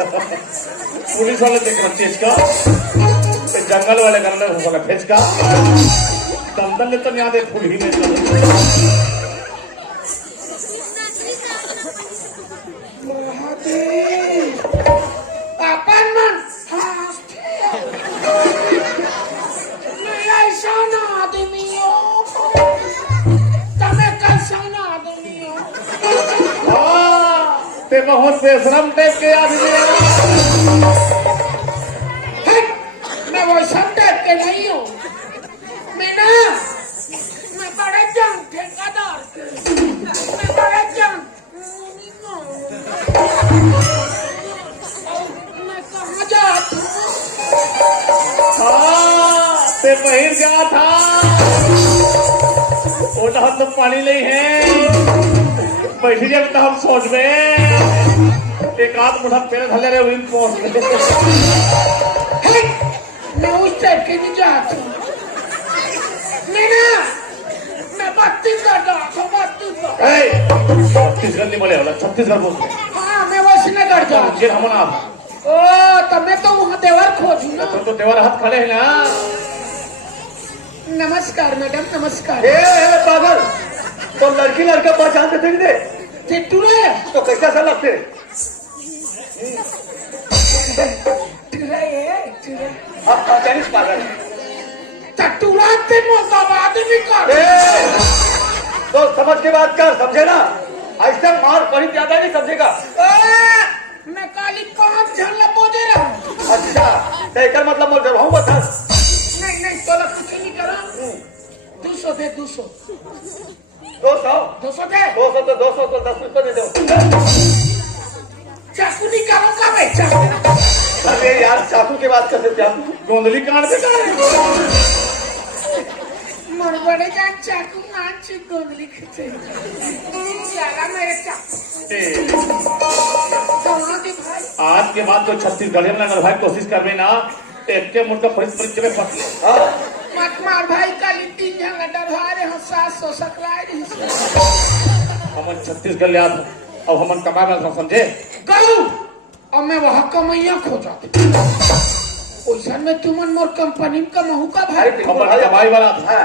Police वाले देख रहे चीज का जंगल वाले करने वाला फेंच का दलदल तो यहाँ दे फूल ही नहीं बहुत बेशरम टाइप के आदमी मैं वो सब टाइप के नहीं हूँ। मैं बड़े जंग ठेकेदार मैं बड़े जंग मैं कहाँ जाता ते बहिर गया था ओटा हम तो पानी नहीं है बैठी जब तो हम सोच में एक आध मुठा पेड़ धले रहे विन पहुंच गए मैं उस टाइप के नहीं जाता मैं छत्तीसगढ़ जाता छत्तीसगढ़ नहीं बोले वाला छत्तीसगढ़ बोल हाँ मैं वैष्णगढ़ जाता जेर हम ना ओ तब मैं तो वहाँ देवर खोजू ना तो देवर हाथ खड़े हैं ना। नमस्कार मैडम नमस्कार। पागल तो लड़की लड़का पहचानते थे नहीं चिट्टू है तो कैसा सा लगते आप पहचानिस पागल चट्टूराते मोहब्बत भी कर तो समझ के बात कर समझे ना ऐसा मार पड़ी ज्यादा नहीं समझेगा। मैं काली 5 झल्ला बोझे रहा। अच्छा देखकर मतलब मैं जब हूँ बता नहीं तो कुछ नहीं करा 200 दे 200 200 दे 200 तो 10 रुपये दे दो। चाकू निकालो का भाई चाकू अरे यार चाकू की बात करते थे आप गोंदली काट देता मरबड़े जान चाकू नाच गोंदली खींचे लगा मेरे चाकू भाई आज के बाद तो छत्तीसगढ़ में ना भाई कोशिश कर में ना एक के मुर्गा परिचय में फंस मत मार भाई का 3 झंगा डरवा रहे हो 700 सकलाए हम छत्तीसगढ़ याद अब हम कमा में समझे करूं अब मैं वहां कमैया खोजा ओइसा में तुमन मोर कंपनी का महू का भाई कमाई वाला था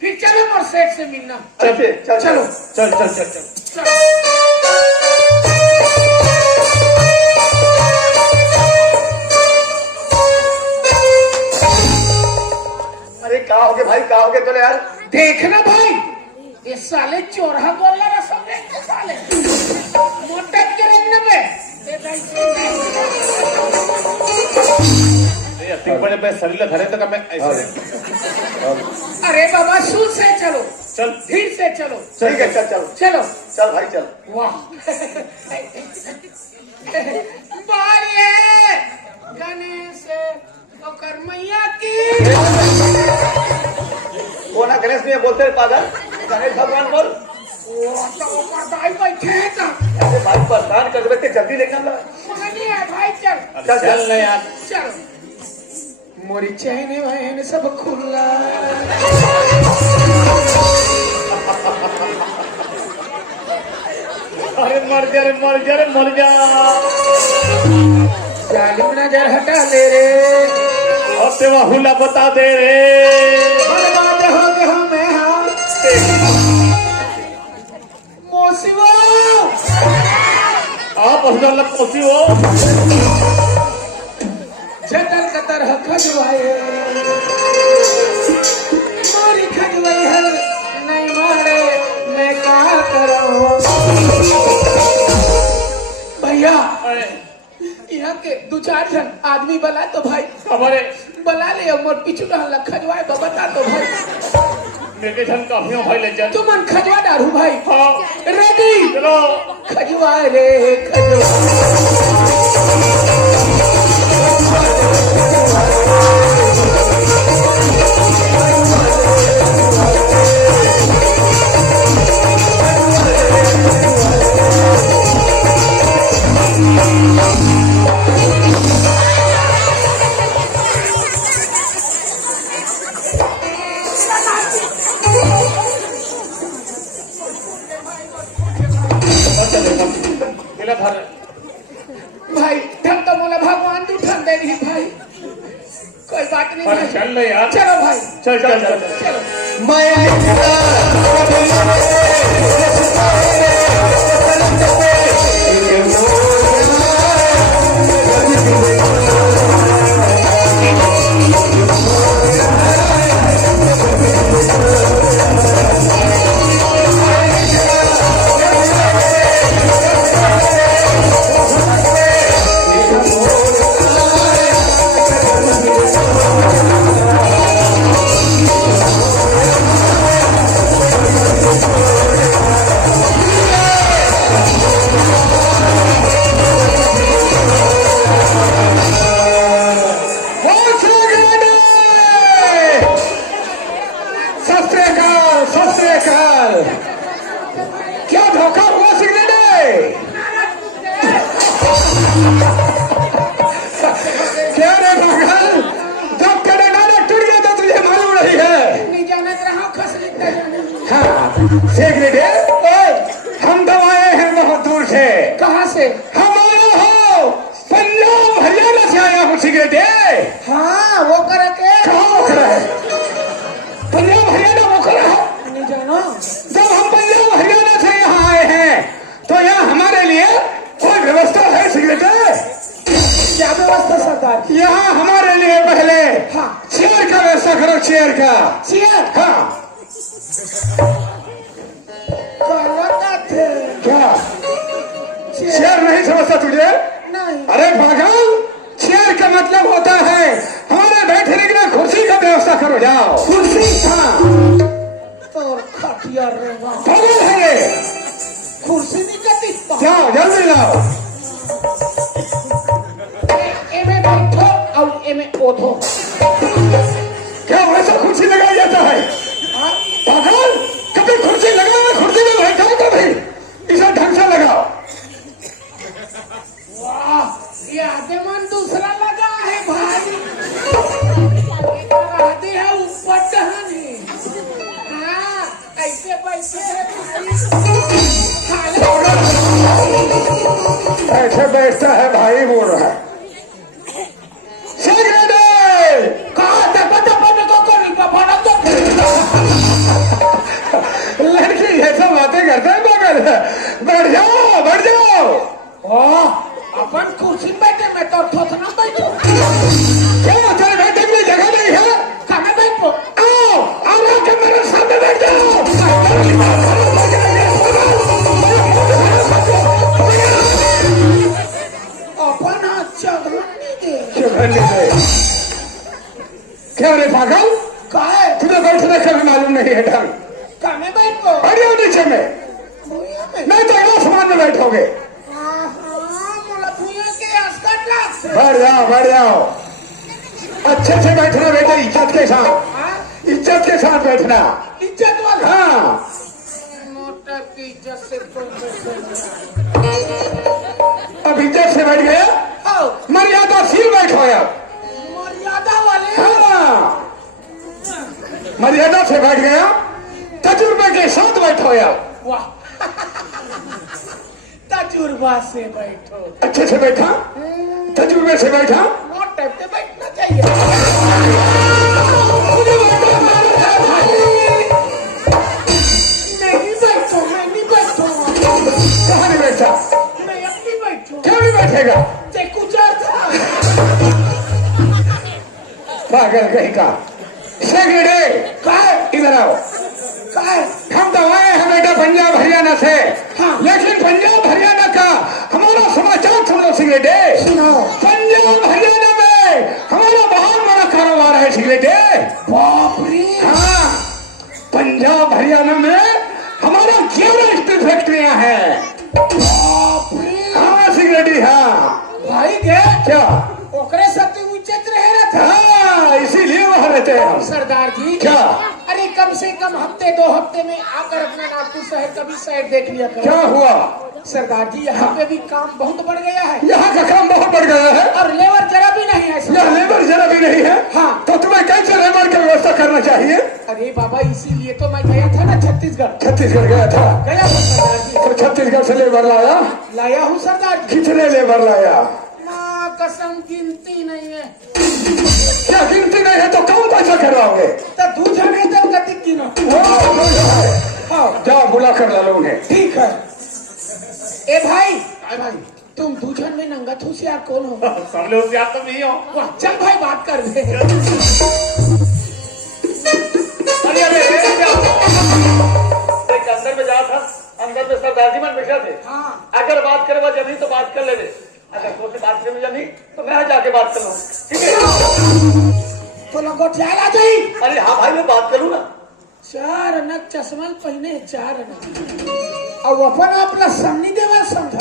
फिर चलो मोर सेठ से मिलना चलो चल अरे कहा हो गए भाई कहा हो गए चले यार देखना भाई ये साले चोरहा गोला रसम देख साले मोटे करेंगे में बड़े मैं शरीर धरे तो मैं ऐसे अरे बाबा सूद से चलो चल धीर से चलो ठीक है चल भाई चल वाह बारिये गणेश तो कर्मैया की वो ना गणेश नहीं बोलते पागल गणेश भगवान बोल भाई बैठे भाई परेशान कर देते जल्दी लेकर भाई चल नहीं यार चल मोरी चैने वैन सब खुला अरे मर जा जालिम नजर हटा ले रे और तेवा हुला बता दे रे हो गए हमें मोसिवो आप हजर पोसी हो झटल कतर खजवाए मोरी खजवाई है नहीं मारे मैं क्या करूं भैया यहाँ के 2-4 जन आदमी बला तो भाई हमारे बला ले मोर पीछू रहला खजवाए बता तो भाई मेरे जन काफी भाई ले जा तुमन खजवा डारू भाई हाँ रेडी चलो खजवा रे खजवा भाई ले यार। चलो भाई चल चल चल चल। चलो। क्या धोखा हुआ सिगरेट? क्या रे पागल, जब तेरा नाना टूट गया तो तुझे मालूम नहीं है? नहीं जानत रहा खसली जाने। हाँ सिगरेट, हम तो आए हैं बहुत दूर से। कहाँ से? हम आए हो पंजाब हरियाणा से आया हूँ सिगरेट। हाँ वो करे के कहाँ वो करा है? पंजाब हरियाणा वो करा है नहीं जानो। जब हम पंजाब हरियाणा से यहाँ आए हैं तो यहाँ हमारे लिए कोई व्यवस्था है सिगरेट? क्या व्यवस्था सरदार? यहाँ हमारे लिए पहले हाँ चेयर का व्यवस्था करो। चेयर का? चेयर? हाँ। क्या चेयर नहीं समझता तुझे? नहीं। अरे पागल, चेयर का मतलब होता है हमारे बैठने के लिए कुर्सी का व्यवस्था करो। जाओ। कुर्सी? हाँ। तो खटिया पागल है ये, कुर्सी नहीं करती। जाओ जल्दी लाओ। एमे बैठो और एमे ओढ़ो। क्या वैसा कुर्सी लगाया जाता है? पागल, कभी कुर्सी लगाओ, कुर्सी में बैठो कभी, इसे ढंग से लगाओ। वाह, ये आदमन दूसरा लगा है भाई। आदि है ऊपर टहनी। हाँ, ऐसे बैठे ऐसे बैठता है भाई, बोल रहा है। लड़की ऐसा बातें करते हैं बगल। बैठ जाओ बैठ जाओ। अपन कुर्सी में बैठे, मैं तो थोथना बैठू। क्या तेरे बैठने की जगह नहीं है? कहाँ बैठो? आओ आओ के मेरे सामने बैठ जाओ। अपन चढ़ने दे। क्या रे पागल, तुझे बैठने का भी मालूम नहीं है ढंग? कहाँ बैठो? अरे नीचे में, नहीं तो आसमान में बैठोगे। बैठ जाओ बैठ जाओ, अच्छे से बैठना बेटा, इज्जत के साथ। इज्जत के साथ बैठना। इज्जत वाला? हाँ। मोटा की इज्जत से अब इज्जत से बैठ गया, मर्यादाशील बैठो यार। मर्यादा वाले? हाँ, मर्यादा से बैठ गया, तजुर्बे के साथ बैठो यार। वाह, तजुर्बा से बैठो। अच्छे से बैठा, तजुर्बे से बैठा, मोटे पे बैठना चाहिए। नहीं बैठो, मैं नहीं बैठो। कहाँ नहीं बैठा? मैं अब नहीं बैठू। क्यों नहीं बैठेगा? पागल कहीं का। सेक्रेटरी इधर आओ। हम तो आए हैं बेटा पंजाब हरियाणा से। हाँ। लेकिन पंजाब हरियाणा का हमारा समाचार सुनो सिगरेटे। पंजाब हरियाणा में हमारा बहुत बड़ा कारोबार है सिगरेटे। बाप रे। हाँ, पंजाब हरियाणा में हमारा 11 स्टील फैक्ट्रियां हैं। बाप रे। हाँ सिगरेटी। हाँ भाई क्या ओकरे सत्य उचित रहे था। हाँ, इसीलिए वहाँ रहते हैं सरदार जी। क्या? अरे कम से कम हफ्ते 2 हफ्ते में आकर अपना नागपुर शहर का भी साइड देख लिया करो। क्या हुआ सरदार जी? यहाँ पे भी काम बहुत बढ़ गया है। यहाँ का काम बहुत बढ़ गया है और लेबर जरा भी नहीं है। यहाँ लेबर जरा भी नहीं है। हाँ, तो तुम्हें कैसे लेबर की व्यवस्था करना चाहिए? अरे बाबा, इसीलिए तो मैं गया था ना छत्तीसगढ़। छत्तीसगढ़ गया था? गया था सरदार जी। तो छत्तीसगढ़ से लेबर लाया? लाया हूँ सरदार जी। कितने लेबर लाया? कसम गिनती नहीं है। क्या गिनती नहीं है तो कौन पैसा करवाओगे? तो दू जने तो कति गिनो। हाँ, जाओ बुला कर ला लो उन्हें। ठीक है। ए भाई तुम दू जन में नंगा होशियार कौन हो? सब लोग होशियार तो नहीं हो। वाह, चल भाई बात कर ले। अंदर में जा था, अंदर में सरदार जी मन बैठा थे। हाँ। अगर बात करे वह जमी तो बात कर ले, अगर तो से बात करे जमी तो मैं जाके बात कर लूँ। ठीक है तो लंगोटिया आ जाई। अरे हाँ भाई मैं बात करूँ ना। 4 अनक चश्मा पहने 4 अनक अब अपन अपना सामने देवा समझा।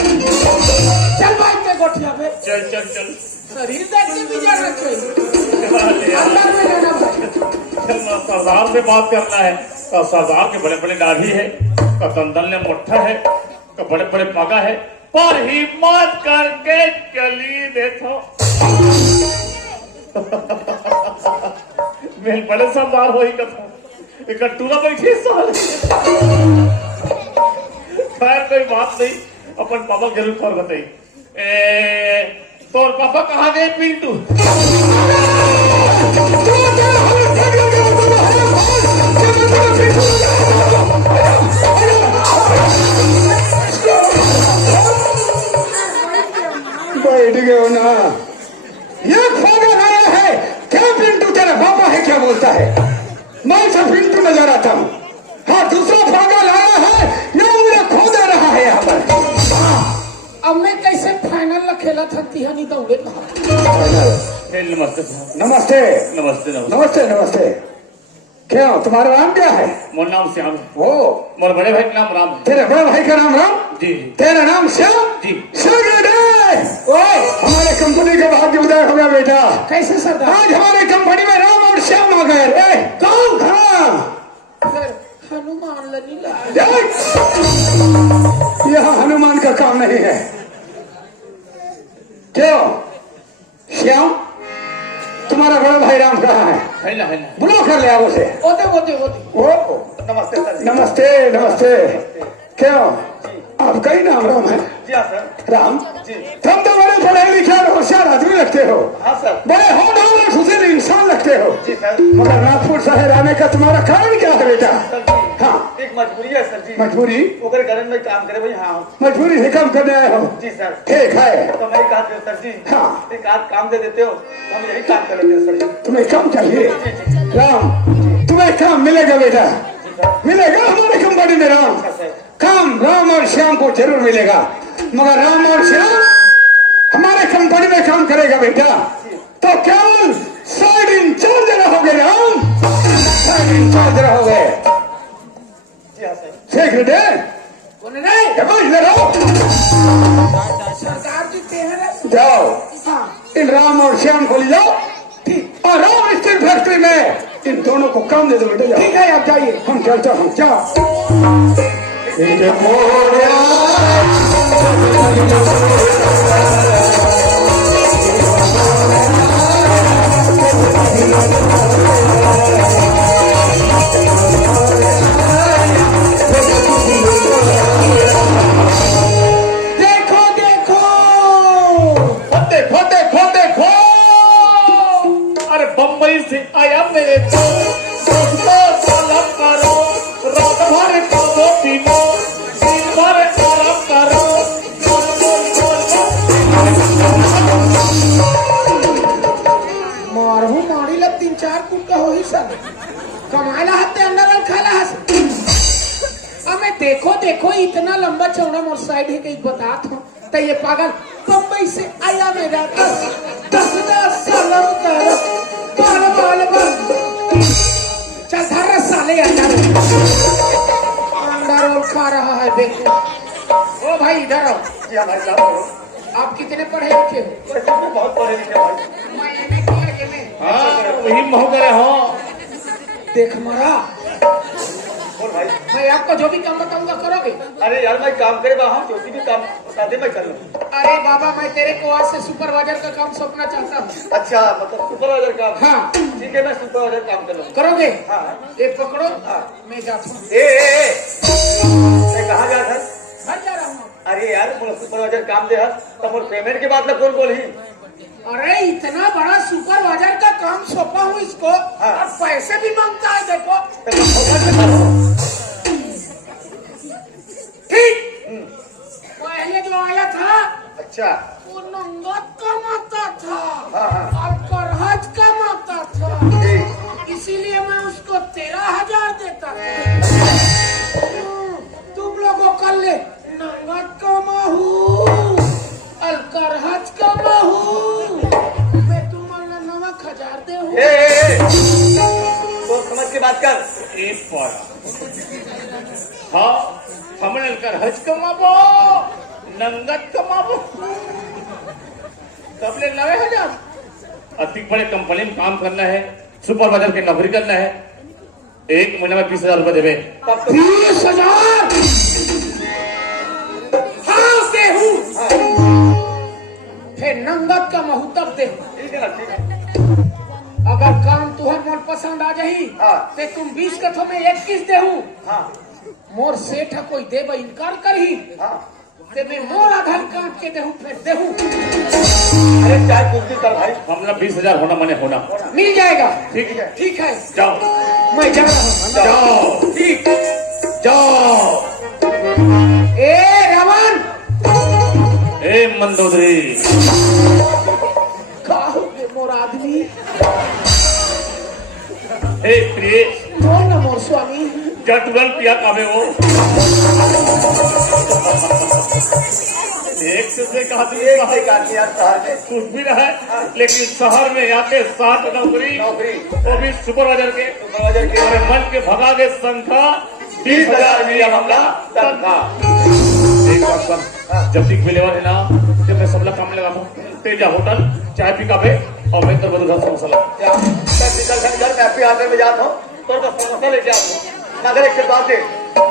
चल भाई के गोठिया पे चल चल चल शरीर देख के भी जाना चाहिए। अंदर में जाना भाई। सरदार से बात करना है तो सरदार के बड़े बड़े दाढ़ी है, का दंदल ने मुट्ठा है, का बड़े बड़े पगा है, पर हिम्मत करके चली देखो। मैं बड़े सरदार हो ही कथा टूरा बैठी साल। खैर कोई बात नहीं, अपन पापा जरूर खबर बताई। तो पापा कहाँ गए पिंटू? बैठ गए हो ना। ये फोन आया है क्या? पिंटू तेरा पापा है क्या बोलता है? मैं सब पिंटू नजर आता हूँ। हाँ, दूसरा फागा लाया है या मुझे खो दे रहा है यहाँ पर? अब मैं कैसे फाइनल खेला था तिहानी दौड़े। नमस्ते नमस्ते नमस्ते नमस्ते नमस्ते। क्या तुम्हारा नाम क्या है? मोर नाम श्याम। वो मोर बड़े भाई का नाम राम है। तेरे बड़े भाई का नाम राम? जी। तेरा नाम श्याम? जी। हमारे कंपनी का भाग्य उदय हो गया बेटा। कैसे सरदार? आज हमारे कंपनी में राम और श्याम आ गए। कौन खड़ा? हनुमान लनी यह हनुमान का काम नहीं है। क्यों श्याम, तुम्हारा बड़ा भाई राम कहाँ है? बुला कर ले आओ उसे। नमस्ते सर। नमस्ते नमस्ते। क्यों आपका ही नाम राम है? जी हाँ सर। राम जी। तुम तो बड़े पढ़े लिखे और होशियार आदमी लगते हो। हाँ सर। बड़े होनहार और सुशील इंसान लगते हो। जी सर। मगर नागपुर शहर आने का तुम्हारा कारण क्या है बेटा? सर जी, हाँ, एक मजबूरी है सर जी। मजबूरी? ओकर कारण में काम करे भाई। हाँ मजबूरी से काम करने आए हो? जी सर। ठीक है। तो मैं कहा सर जी, हाँ। एक आध काम दे देते हो तो हम यही काम कर लेते सर जी। तुम्हें काम चाहिए? राम, तुम्हें काम मिलेगा बेटा, मिलेगा हमारी कंपनी में। राम काम राम और श्याम को जरूर मिलेगा, मगर राम और श्याम हमारे कंपनी में काम करेगा बेटा तो केवल साइड इंचार्ज रहोगे। राम साइड इंचार्ज रहोगे। सेक्रेटरी सरदार जी तेहरा जाओ, हाँ। इन राम और श्याम को ले जाओ। ठीक। और राम स्टील फैक्ट्री में इन दोनों को काम दे दो बेटा। जाओ। ठीक है आप जाइए। हम चलते हैं। जाओ। देखो देखो देखो देखो देखो, अरे बम्बई से आया मेरे दोस्तों, सलाम करो, रात भर खाओ पीनो, दिन भर आराम करो, बोल बोल मारहू मारी लग 3-4 कुट का हो ही सर कमाला हत्ते अंदर और खाला हस। अब मैं देखो देखो इतना लंबा चौड़ा मोटरसाइकिल है कि बता था तो ये पागल बम्बई से आया मेरा 10 सलाम करो, बाल बाल बाल चल धर साले अंदर अंदर और खा रहा है। देखो ओ भाई इधर आओ। जी हमारे साहब आप कितने पढ़े लिखे हो? बहुत पढ़े लिखे भाई। मैं एमए किया एमए। हाँ वही महो करे हो। देख मरा बोल भाई। मैं आपको जो भी काम बताऊंगा करोगे? अरे यार मैं काम करे वहाँ जो भी काम बता दे मैं कर लूँ। अरे बाबा मैं तेरे को आज से सुपरवाइजर का काम सौंपना चाहता हूँ। अच्छा मतलब सुपरवाइजर काम? हाँ ठीक है मैं सुपरवाइजर काम कर लूँ। करोगे? हाँ। एक पकड़ो। हाँ। मैं जाता हूँ। मैं कहाँ जा था? घर जा रहा हूँ। अरे यार मोर सुपरवाइजर काम दे तो मोर पेमेंट के बाद में कौन बोली? अरे इतना बड़ा सुपरवाइजर का काम सौंपा हूँ इसको और पैसे भी मांगता है देखो। ठीक पहले जो आया था अच्छा वो नंगत कमाता था हाँ। और करहज कमाता था, इसीलिए मैं उसको 13,000 देता था। तुम लोगों कर ले नंगत कमाहू और करहज कमाहू, मैं तुम्हारा नमक 1,000 दे हूँ। तो समझ के बात कर। एक पारा हाँ हमने कर हज कमाबो नंगत कमाबो कब ले 9,000। अति बड़े कंपनी में काम करना है, सुपरवाइजर की नौकरी करना है, 1 महीने में 20,000 रुपए देवे। 20,000 हाँ दे हूँ, फिर नंगत का महू तब दे। ठीक है ना, ठीक है। अगर काम तुहर मोर पसंद आ जाही हाँ। ते तुम 20 कथों में 21 दे हूँ। हाँ मोर सेठ कोई देव इनकार करही हाँ। ते मैं मोर आधार काट के देहूं फिर देहूं। अरे चाहे कुछ भी कर भाई, हमने 20,000 होना मने होना। मिल जाएगा। ठीक है ठीक है जाओ मैं जा रहा हूँ। जाओ ठीक जाओ। ए रमन ए मंदोदरी का हो गए मोर आदमी, ए प्रिय कौन ना मोर स्वामी। क्या तुरंत पिया कावे वो एक से कहा तू एक से काटी यार शहर में कुछ भी रहा है, लेकिन शहर में आके 7 नौकरी नौकरी वो भी सुपरवाइजर के सुपरवाइजर के और मन के भगा के संख्या 20,000 मिला हमला तनखा। एक बात सुन, जब तक मिलेवर है ना जब मैं सबला काम लगा हूँ तेजा होटल चाय पी का पे और मैं तो बदल समोसा क्या घर मैं भी आटे में जाता हूँ तो समोसा लेके आता हूँ। मगर एक बात है,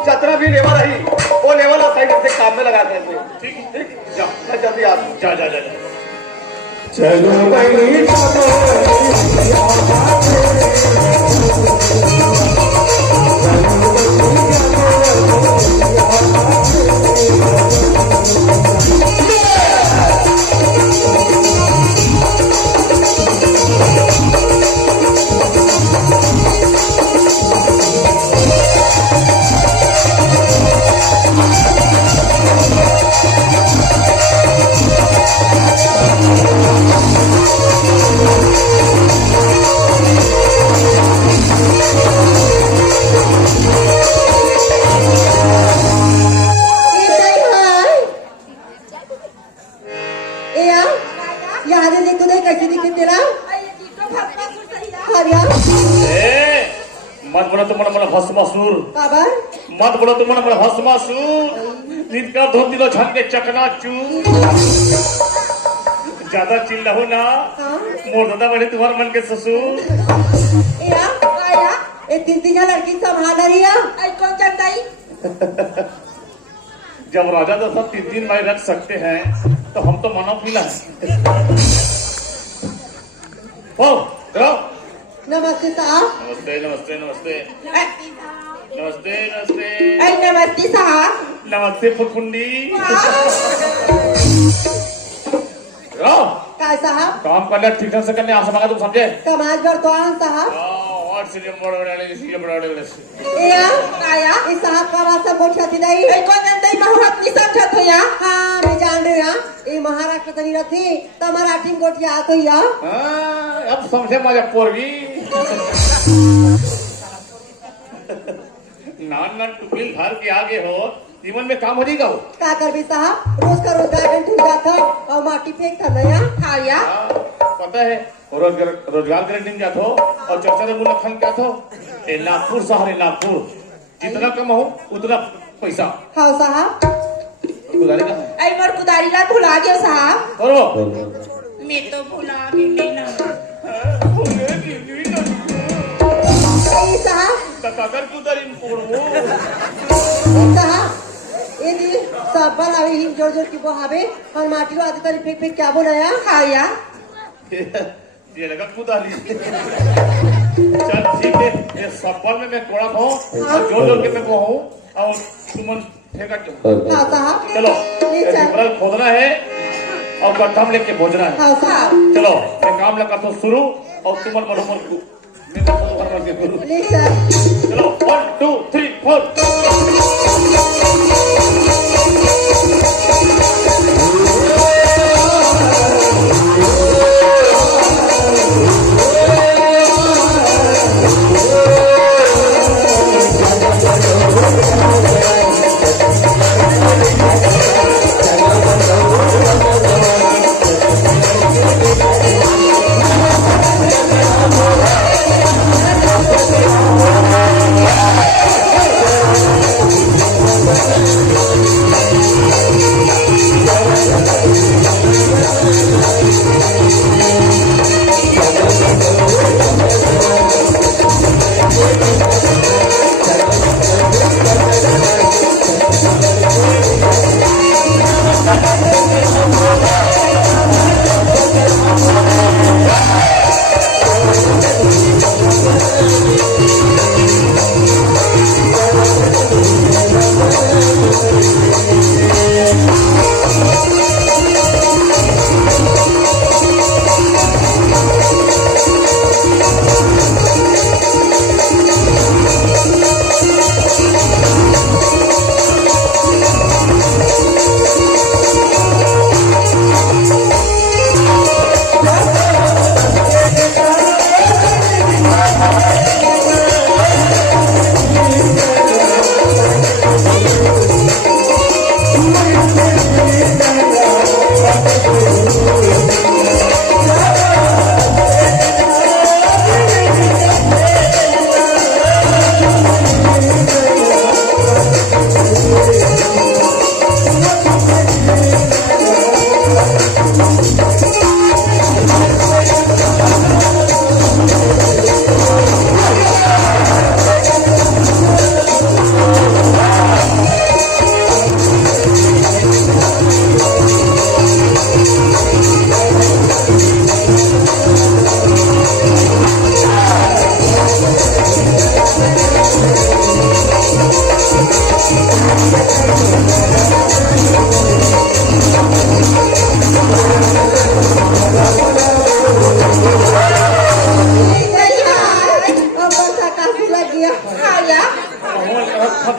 चतरा भी लेवा रही वो लेवल और साइड से काम में लगा देते। ठीक ठीक जा मैं जल्दी आता हूँ। जा जा जा चलो मत बोलो तुम मन भस्मासुर मत बोलो तुम मन भस्मासुर नित्या धोती लो छन के चकना चूर ज्यादा चिल्लाओ ना मोर दादा बड़े तुम्हारे मन के ससुर लड़की संभाल रही है कौन जानता ही। जब राजा तो सब 3 दिन भाई रख सकते हैं तो हम तो मानव पीला है। ओ जाओ। नमस्ते साहब। नमस्ते नमस्ते नमस्ते नमस्ते नमस्ते नमस्ते साहब। नमस्ते फुफुंडी। काय साहब काम करना ठीक से करने आप मांगा तुम समझे समाज बर्तवान साहब और से बड़ा आया इस साहब का वास्ता मोक्षा थी नहीं कौन जानता ही महाराज निशा छत हो या हाँ मैं जान रही हूँ ये महाराष्ट्र तनी रथी तमारा टीम गोटिया आतो या अब समझे मजा पोरवी नान नान टुकली घर के आगे हो जीवन में काम हो जाएगा हो का कर भी साहब रोज का रोजगार ठुक जाता और माटी फेंकता नया हाँ या पता है रोजगार गारंटी क्या थो और चर्चा में मुलखन क्या थो ए नागपुर शहर है नागपुर जितना कमाओ उतना पैसा हाँ साहब कुदारी का ऐ मोर कुदारी ला भुला गयो साहब और वो मैं तो भुला भी नहीं ना साहब तकाकर कुदारी में पोड़ो साहब यदि सब आवे हिम जोर जोर की बोहावे और माटी रो आदि तरी फेंक फेंक क्या बोलाया हाँ या ये लगा कुदारी चल ठीक है ये सब्बल में मैं कोड़ा खाऊं जोर जोर के मैं कहूं और तुम फेंका हाँ साहब चलो ये चल खोदना है और गड्ढा में लेके भोजना है। हाँ साहब चलो मैं काम लगा तो शुरू और तुमन मनोमन को मैं तो शुरू करना के शुरू। प्लीज सर चलो 1 2 3 4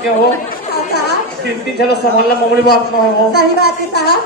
हाँ साहब 3 3 चलो संभालना मम्मी बाप ना हो। सही बात है साहब